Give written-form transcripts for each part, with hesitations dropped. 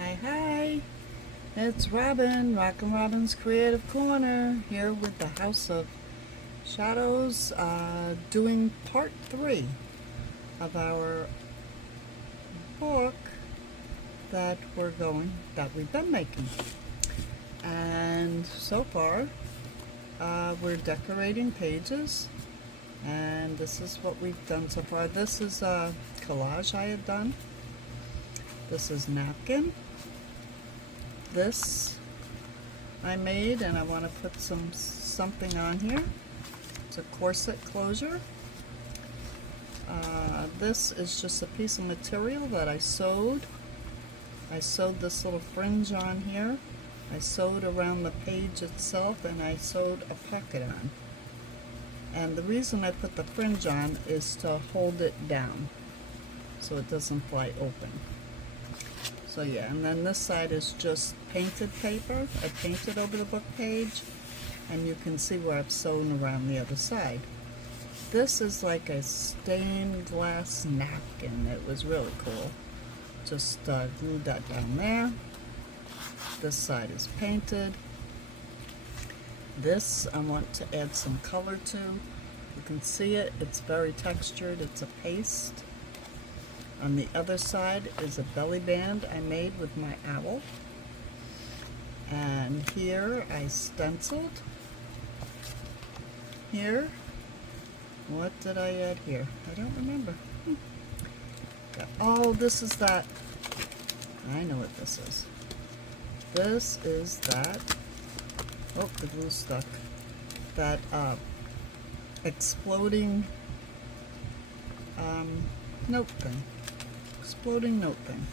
Hi, hi. It's Robin, Rockin' Robin's Creative Corner, here with the House of Shadows, doing part 3 of our book that we've been making. And so far, we're decorating pages, and this is what we've done so far. This is a collage I had done. This is napkin. This I made, and I want to put something on here. It's a corset closure. This is just a piece of material that I sewed. I sewed this little fringe on here. I sewed around the page itself, and I sewed a pocket on. And the reason I put the fringe on is to hold it down so it doesn't fly open. So yeah, and then this side is just painted paper. I painted over the book page, and you can see where I've sewn around the other side. This is like a stained glass napkin. It was really cool. Just glued that down there. This side is painted. This I want to add some color to. You can see it. It's very textured. It's a paste. On the other side is a belly band I made with my owl. And here I stenciled. Here, what did I add here? I don't remember. Oh, this is that. I know what this is. This is that. Oh, the glue stuck. That exploding note thing. Exploding note thing.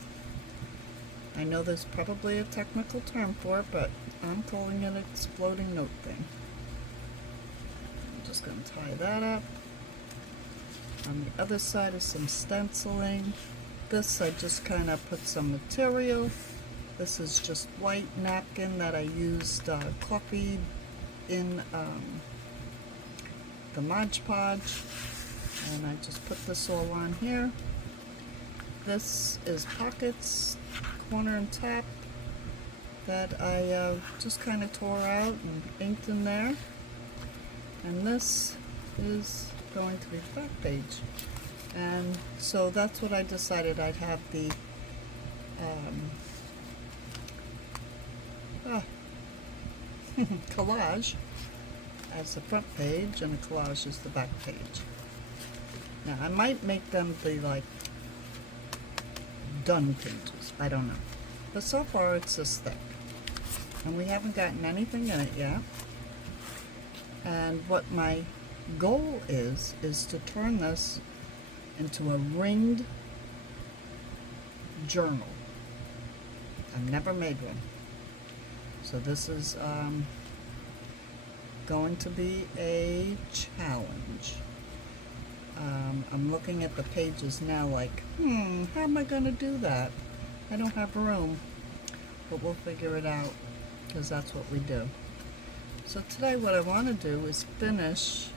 I know there's probably a technical term for it, but I'm calling it exploding note thing. I'm just going to tie that up. On the other side is some stenciling. This I just kind of put some material. This is just white napkin that I used coffee in the Mod Podge, and I just put this all on here. This is pockets, corner and top, that I just kind of tore out and inked in there. And this is going to be the back page. And so that's what I decided. I'd have the collage as the front page, and the collage is the back page. Now I might make them the like done pages. I don't know. But so far it's this thick. And we haven't gotten anything in it yet. And what my goal is to turn this into a ringed journal. I've never made one. So this is going to be a challenge. I'm looking at the pages now like, how am I going to do that? I don't have room. But we'll figure it out, because that's what we do. So today what I want to do is finish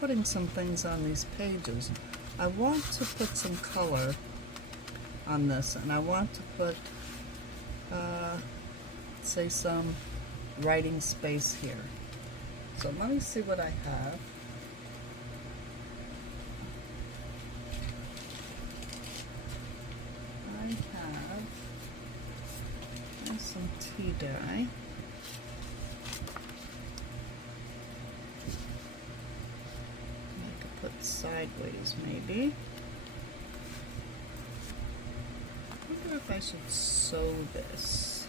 putting some things on these pages. I want to put some color on this, and I want to put, say, some writing space here. So let me see what I have. I have some tea dye. I could put sideways maybe. I wonder if I should sew this.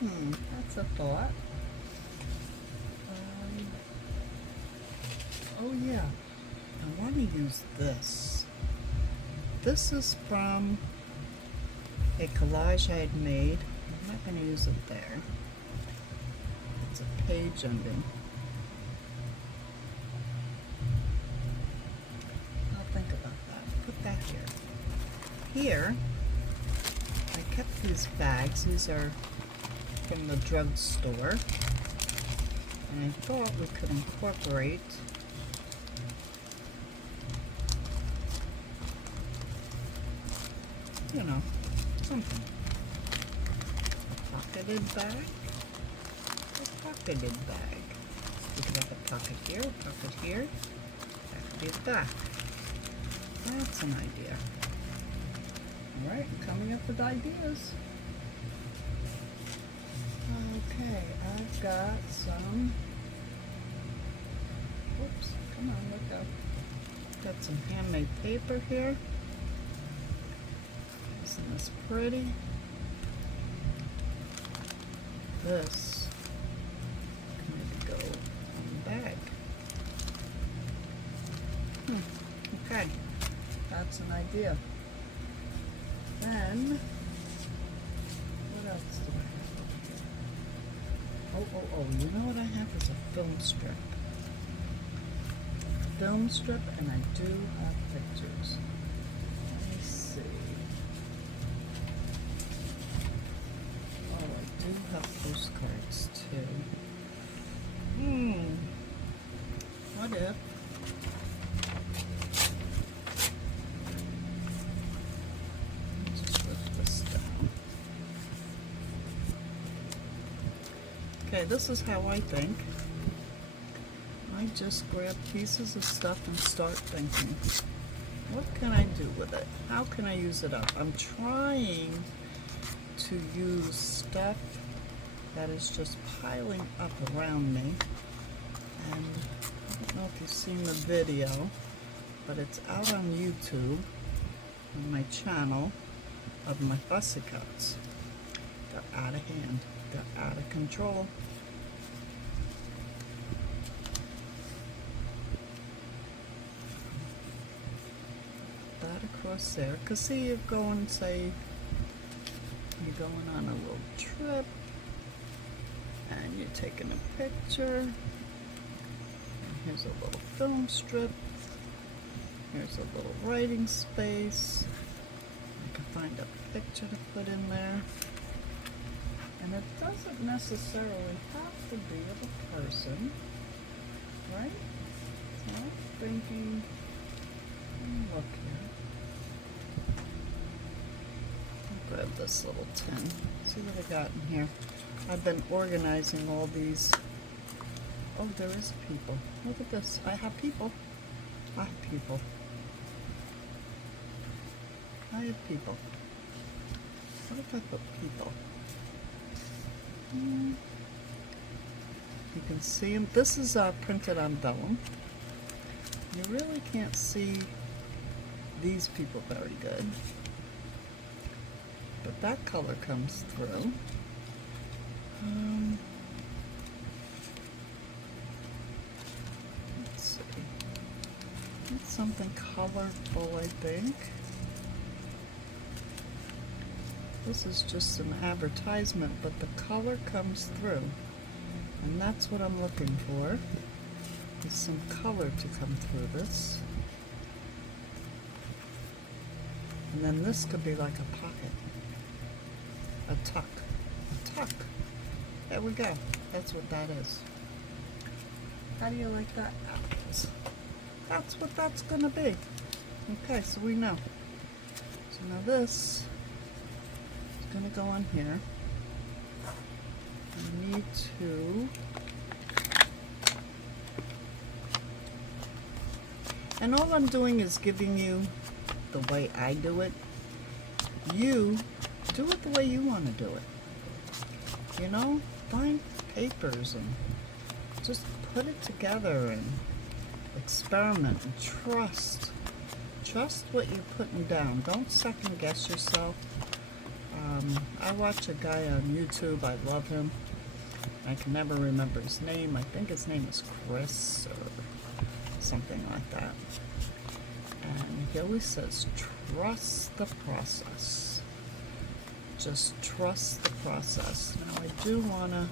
That's a thought. Oh yeah, I want to use this. This is from a collage I had made. I'm not going to use it there. It's a page ending. I'll think about that. Put that here. Here, I kept these bags. These are from the drugstore. And I thought we could incorporate something. A pocketed bag. A pocketed bag. You could have a pocket here, a pocket here. That could be the back. That's an idea. Alright, coming up with ideas. Okay, I've got some, oops, come on, look up. Got some handmade paper here. Isn't this pretty? This can maybe go on the bag. Okay, that's an idea. Then, what else do I have over here? Oh, you know what I have is a film strip. Film strip, and I do have pictures. Let me see. Oh, I do have postcards too. What if just lift this down? Okay, this is how I think. I just grab pieces of stuff and start thinking, what can I do with it? How can I use it up? I'm trying to use stuff that is just piling up around me. And I don't know if you've seen the video, but it's out on YouTube, on my channel, of my fussy cuts. They're out of hand. They're out of control. Across there, because see, you're going, say, you're going on a little trip, and you're taking a picture, and here's a little film strip, here's a little writing space, I can find a picture to put in there, and it doesn't necessarily have to be of a person, right? So I'm thinking, look here. Grab this little tin. See what I got in here. I've been organizing all these. Oh, there is people. Look at this. I have people. I have people. I have people. What if I put people? You can see them. This is printed on vellum. You really can't see these people very good. But that color comes through. Let's see. It's something colorful, I think. This is just an advertisement, but the color comes through. And that's what I'm looking for, is some color to come through this. And then this could be like a pocket. A tuck. A tuck. There we go. That's what that is. How do you like that? That's what that's going to be. Okay, so we know. So now this is going to go on here. I need to... And all I'm doing is giving you the way I do it. You do it the way you want to do it. You know, find papers and just put it together and experiment and trust. Trust what you're putting down. Don't second guess yourself. I watch a guy on YouTube. I love him. I can never remember his name. I think his name is Chris or something like that. And he always says, trust the process. Just trust the process. Now I do want to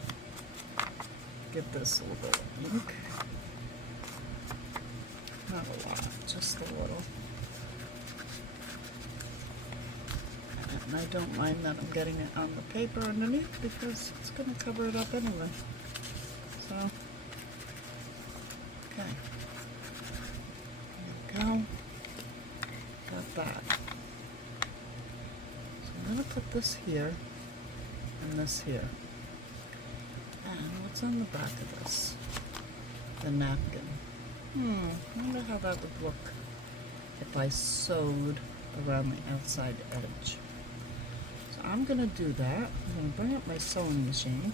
give this a little bit of ink. Not a lot, just a little. And I don't mind that I'm getting it on the paper underneath because it's going to cover it up anyway. So, okay. There we go. Got that. So I'm going gonna put this here and this here. And what's on the back of this? The napkin. I wonder how that would look if I sewed around the outside edge. So I'm gonna do that. I'm gonna bring up my sewing machine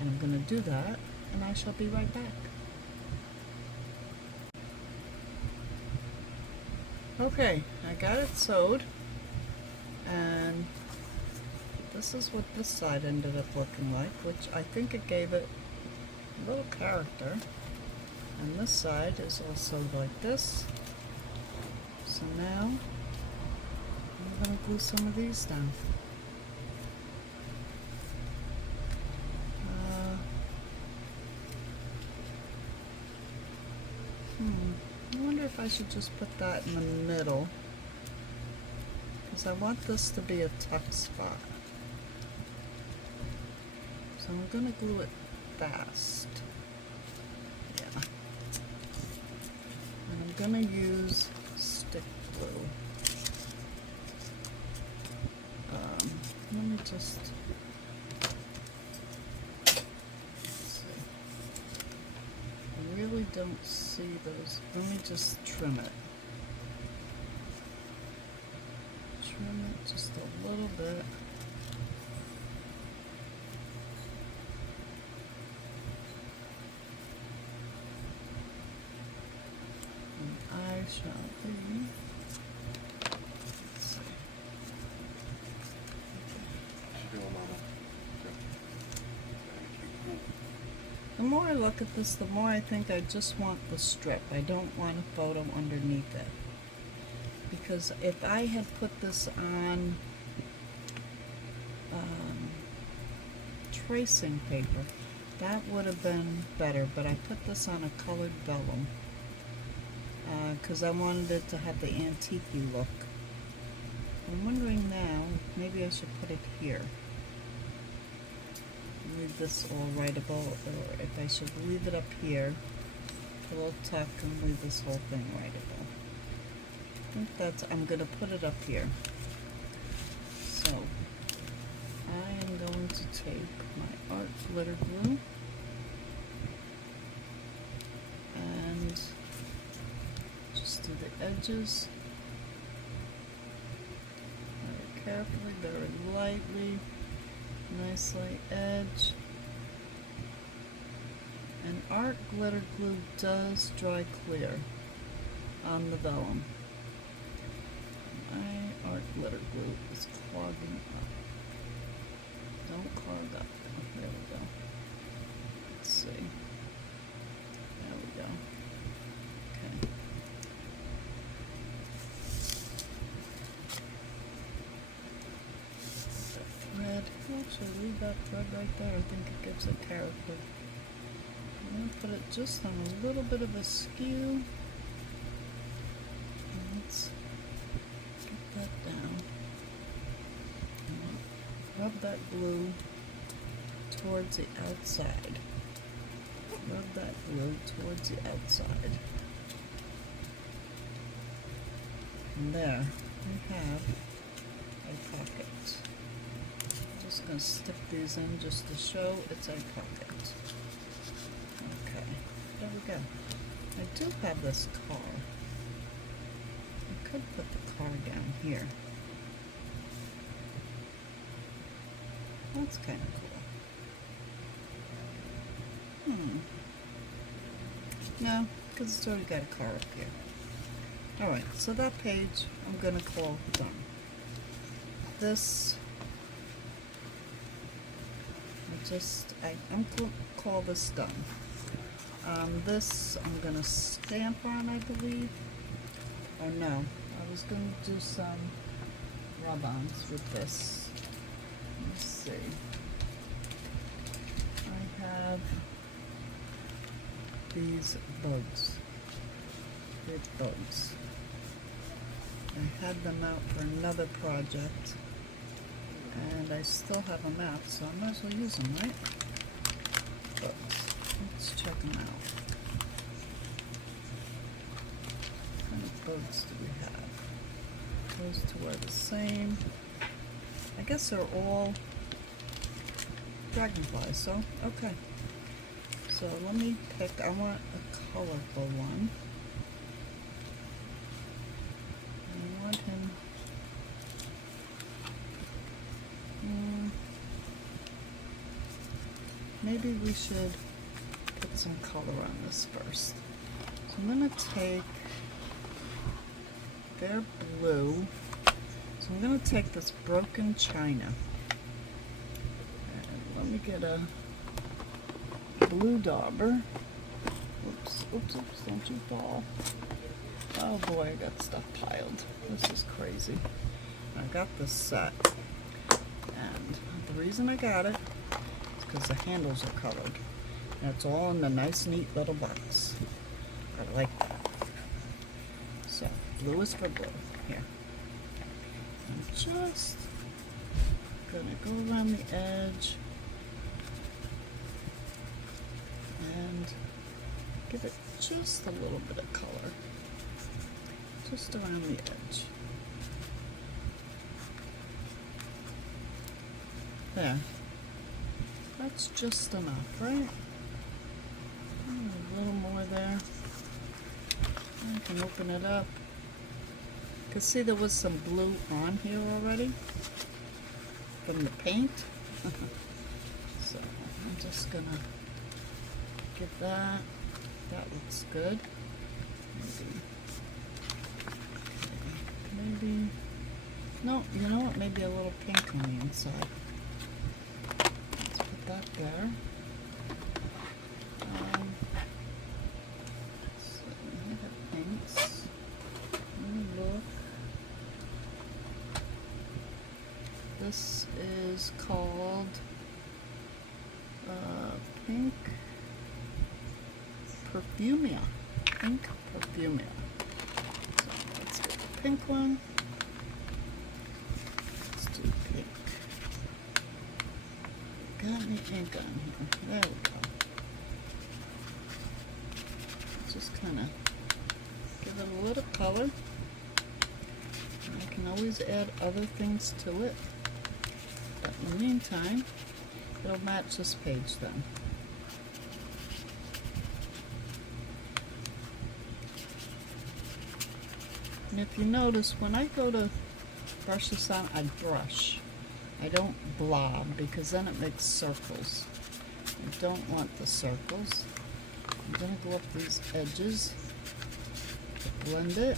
and I'm gonna do that, and I shall be right back. Okay, I got it sewed, and this is what this side ended up looking like, which I think it gave it a little character. And this side is also like this. So now I'm going to glue some of these down. I wonder if I should just put that in the middle, because I want this to be a tuck spot. So I'm going to glue it fast. Yeah. And I'm going to use stick glue. Let me just... really don't see those. Let me just trim it. Trim it just a little bit. And I shall be... Let's see. The more I look at this, the more I think I just want the strip. I don't want a photo underneath it. Because if I had put this on tracing paper, that would have been better. But I put this on a colored vellum because I wanted it to have the antique look. I'm wondering now, maybe I should put it here. Leave this all writable, or if I should leave it up here, a little tuck, and leave this whole thing writable. I think that's, I'm going to put it up here. So, I am going to take my art glitter glue and just do the edges very carefully, very lightly. Nicely edge. And art glitter glue does dry clear on the vellum. My art glitter glue is clogging up. Don't clog up. There we go. Let's see. There we go. Okay. Thread. Actually, leave that thread right there. I think it gives it character. I'm going to put it just on a little bit of a skew. And let's get that down. And rub that glue towards the outside. Rub that glue towards the outside. And there we have a pocket. Just going to stick these in just to show it's a pocket. Okay, there we go. I do have this car. I could put the car down here. That's kind of cool. No, because it's already got a car up here. Alright, so that page I'm going to call done. This... I'm going to call this done. This I'm going to stamp on, I believe. Or no, I was going to do some rub-ons with this. Let's see. I have these bugs. Big bugs. I had them out for another project. And I still have them out, so I might as well use them, right? But let's check them out. What kind of bugs do we have? Those two are the same. I guess they're all dragonflies, so okay. So let me pick, I want a colorful one. I want him, maybe we should put some color on this first. So I'm going to take their blue. So I'm going to take this broken china. And let me get a blue dauber. Oops, oops, oops, don't you fall. Oh boy, I got stuff piled. This is crazy. I got this set. And the reason I got it is because the handles are colored. And it's all in a nice, neat little box. I like that. So, blue is for blue. Here. I'm just gonna go around the edge and give it just a little bit of color. Just around the edge. There. That's just enough, right? A little more there. I can open it up. You can see there was some blue on here already from the paint. So I'm just gonna get that. That looks good. Maybe, no, you know what? Maybe a little pink on the inside. Let's put that there. So we have pinks. Let me look. This is called Pink Perfumia. Pink Perfumia. So let's get the pink one. Let's do pink. Got any ink on here? There we go. Just kind of give it a little color. And I can always add other things to it. But in the meantime, it'll match this page then. And if you notice, when I go to brush this on, I brush. I don't blob because then it makes circles. I don't want the circles. I'm going to go up these edges, blend it,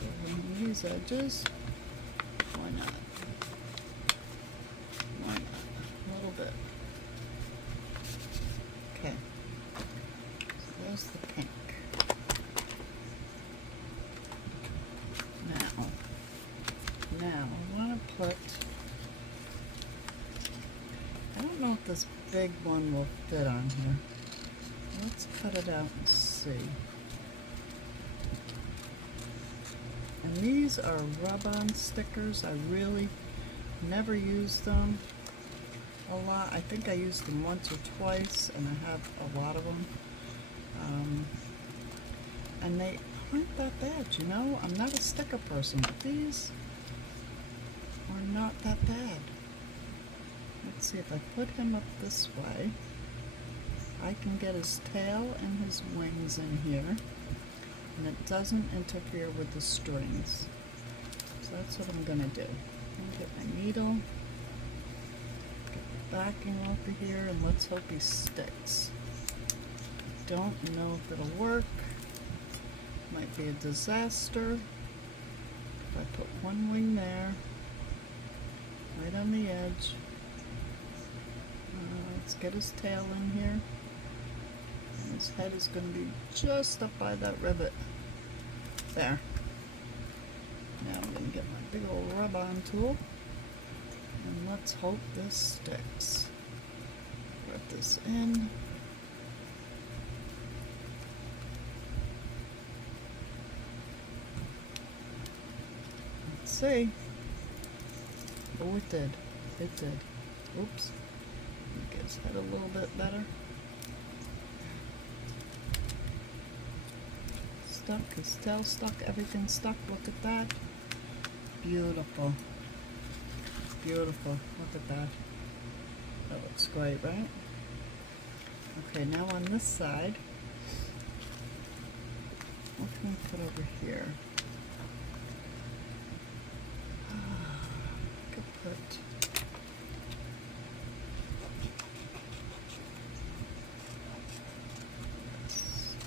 go around these edges. Why not? Why not? A little bit. Okay. So there's the pink. Now I want to put, I don't know if this big one will fit on here. Let's cut it out and see. And these are rub-on stickers. I really never use them a lot. I think I used them once or twice, and I have a lot of them. And they aren't that bad, you know? I'm not a sticker person, but these are not that bad. Let's see, if I put him up this way, I can get his tail and his wings in here, and it doesn't interfere with the strings. So that's what I'm gonna do. I'm gonna get my needle, get the backing over here, and let's hope he sticks. Don't know if it'll work. Might be a disaster. If I put one wing there, right on the edge. Let's get his tail in here. And his head is going to be just up by that rivet. There. Now I'm going to get my big old rub-on tool. And let's hope this sticks. Rub this in. Let's see. Oh, it did. It did. Oops. Get his head a little bit better. Stuck. His tail stuck. Everything stuck. Look at that. Beautiful. Beautiful. Look at that. That looks great, right? Okay, now on this side, what can we put over here? I could put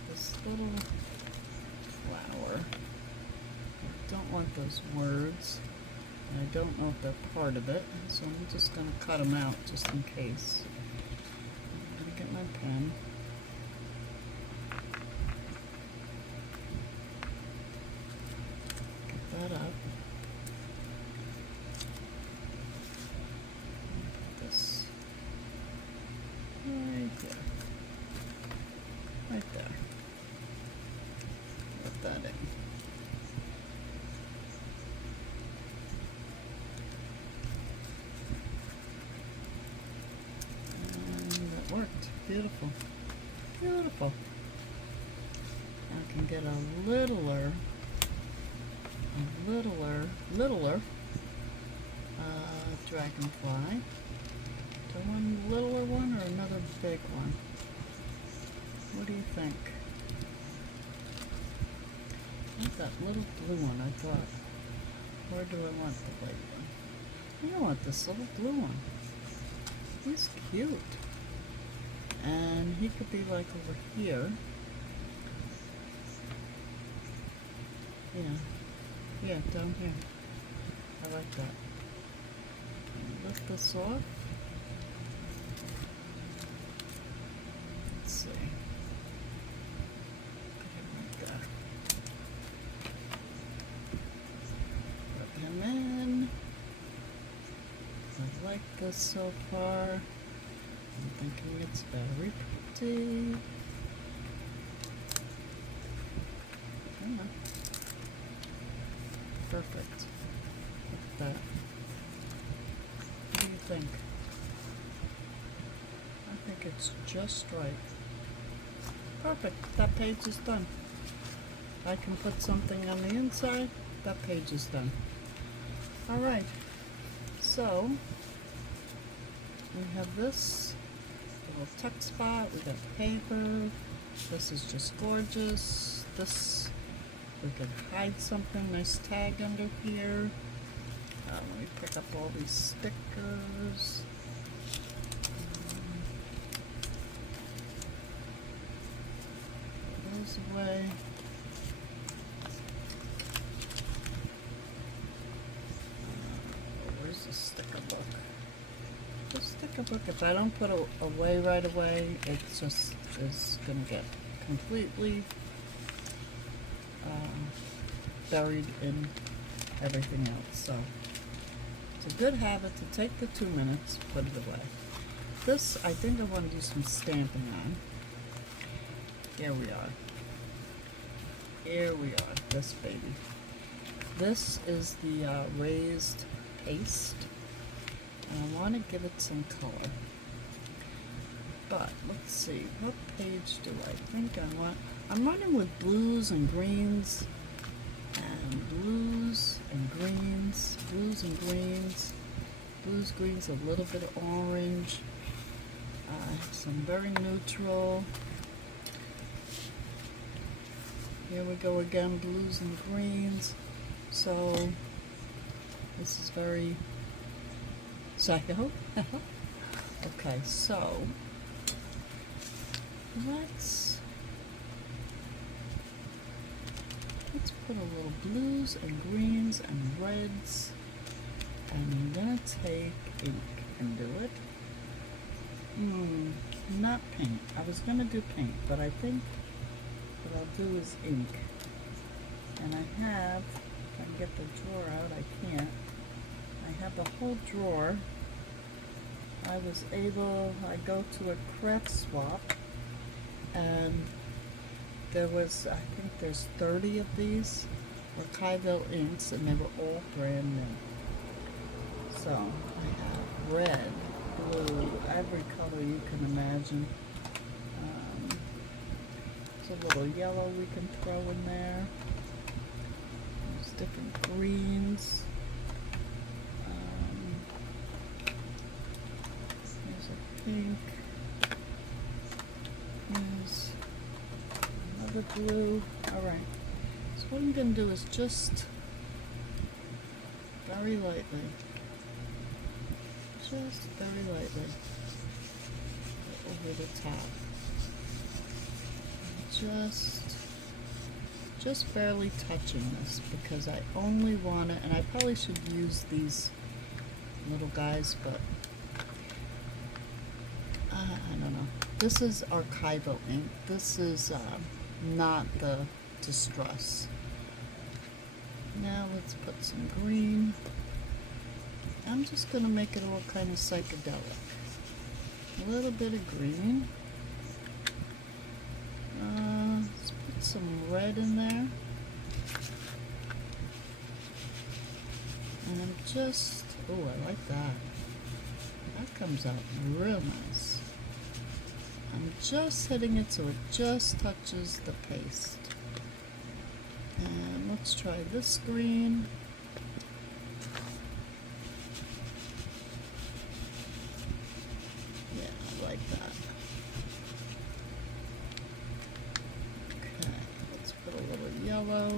this little flower. I don't want those words. And I don't know if they're part of it, so I'm just going to cut them out just in case. I'm going to get my pen. Get that up. Put this right there. Right there. Put that in. Worked. Beautiful. Beautiful. I can get a littler dragonfly. Do I want a littler one or another big one? What do you think? I want that little blue one, I thought. Where do I want the white one? I want this little blue one. He's cute. And he could be like over here. Yeah, down here. I like that. Lift this off. Let's see. Put him right there. Put him in. I like this so far. I'm thinking it's very pretty. Yeah. Perfect. Look at that. What do you think? I think it's just right. Perfect. That page is done. I can put something on the inside. That page is done. Alright. So, we have this little text spot, we got paper, this is just gorgeous, this, we could hide something, nice tag under here. Let me pick up all these stickers. Put those away. Where's the sticker book? The sticker book, if I don't put it away right away, it just is going to get completely buried in everything else. So it's a good habit to take the 2 minutes, put it away. This, I think I want to do some stamping on. Here we are. Here we are, this baby. This is the raised paste. And I want to give it some color. But let's see, what page do I think I want? I'm running with blues and greens, and blues and greens, blues and greens, blues, greens, a little bit of orange, some very neutral. Here we go again, blues and greens. So this is very psycho. Okay, so let's put a little blues and greens and reds, and I'm gonna take ink and do it. Not pink. I was gonna do pink, but I think what I'll do is ink. And I have, if I can get the drawer out, I can't. I have the whole drawer. I go to a craft swap, and there was, I think there's 30 of these Archival inks, and they were all brand new. So I have red, blue, every color you can imagine. There's a little yellow we can throw in there. There's different greens. the blue. Alright, so what I'm going to do is just very lightly, over the top. Just barely touching this because I only want it, and I probably should use these little guys, but I don't know. This is archival ink. This is not the Distress. Now let's put some green. I'm just going to make it all kind of psychedelic. A little bit of green. Let's put some red in there. And I'm just, oh, I like that. That comes out real nice. I'm just hitting it so it just touches the paste. And let's try this green. Yeah, I like that. Okay, let's put a little yellow.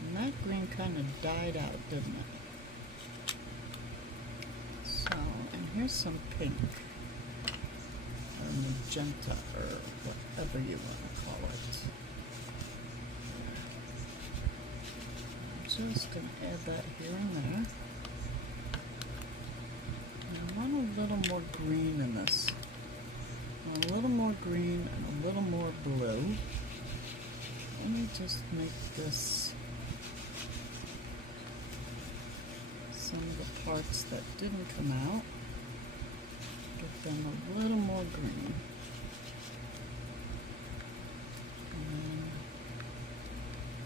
And that green kind of died out, didn't it? So, and here's some pink. Or magenta, or whatever you want to call it. I'm just going to add that here and there. And I want a little more green in this. A little more green and a little more blue. Let me just make this some of the parts that didn't come out. Give them a little more green. And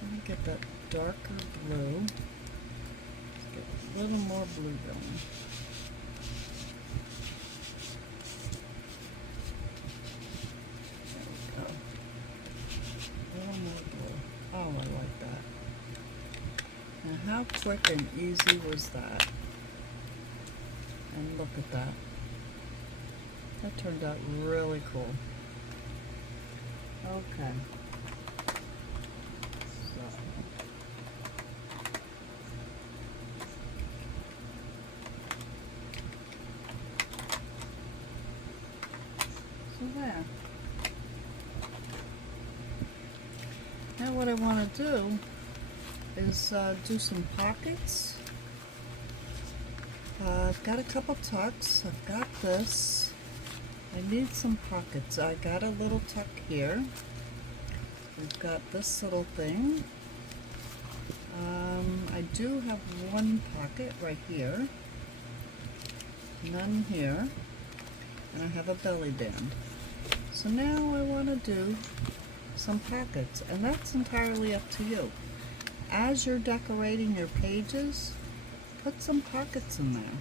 let me get that darker blue. Let's get a little more blue going. There we go. A little more blue. Oh, I like that. Now how quick and easy was that? And look at that. That turned out really cool. Okay. So there. Now what I want to do is do some pockets. I've got a couple tucks. I've got this. I need some pockets. I got a little tuck here. We've got this little thing. I do have one pocket right here. None here. And I have a belly band. So now I want to do some pockets, and that's entirely up to you. As you're decorating your pages, put some pockets in there.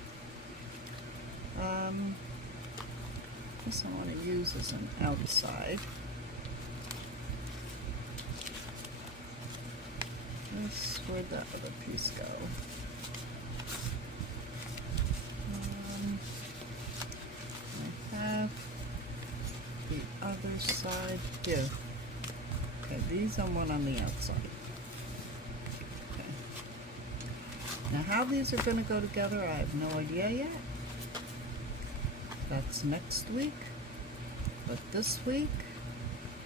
This I want to use as an outside. Where'd that other piece go? I have the other side here. Okay, these I want on the outside. Okay. Now how these are going to go together, I have no idea yet. That's next week. But this week,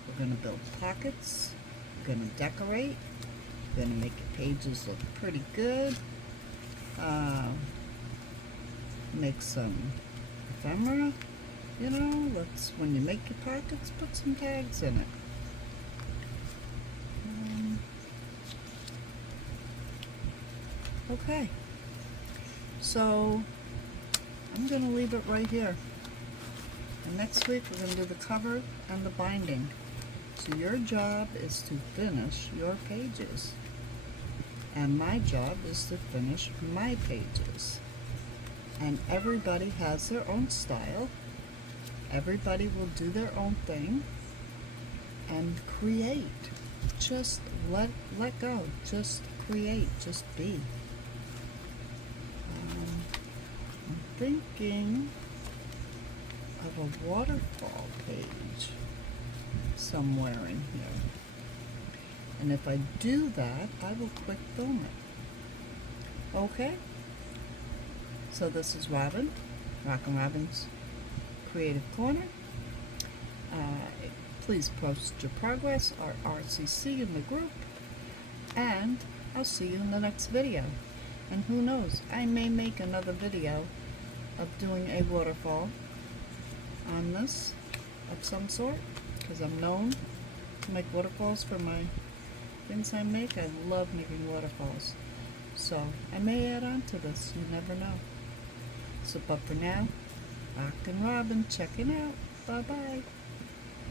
we're going to build pockets. We're going to decorate. We're going to make your pages look pretty good. Make some ephemera. You know, when you make your pockets, put some tags in it. Okay. So, I'm going to leave it right here. And next week we're going to do the cover and the binding. So your job is to finish your pages. And my job is to finish my pages. And everybody has their own style. Everybody will do their own thing. And create. Just let go. Just create. Just be. I'm thinking of a waterfall page somewhere in here. And if I do that, I will quick film it. Okay? So this is Robin, Rockin' Robin's Creative Corner. Please post your progress or RCC in the group, and I'll see you in the next video. And who knows, I may make another video of doing a waterfall on this of some sort, because I'm known to make waterfalls for my things I make. I love making waterfalls. So I may add on to this, you never know. So but for now, Rockin' Robin checking out. Bye bye.